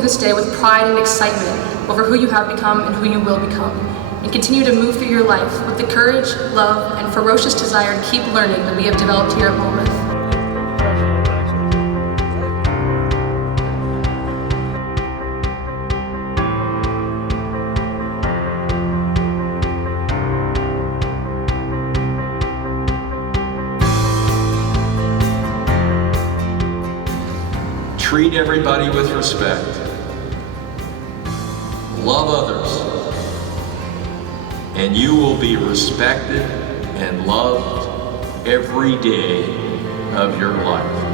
through this day with pride and excitement over who you have become and who you will become, and continue to move through your life with the courage, love, and ferocious desire to keep learning that we have developed here at Monmouth. Treat everybody with respect. Love others. And you will be respected and loved every day of your life.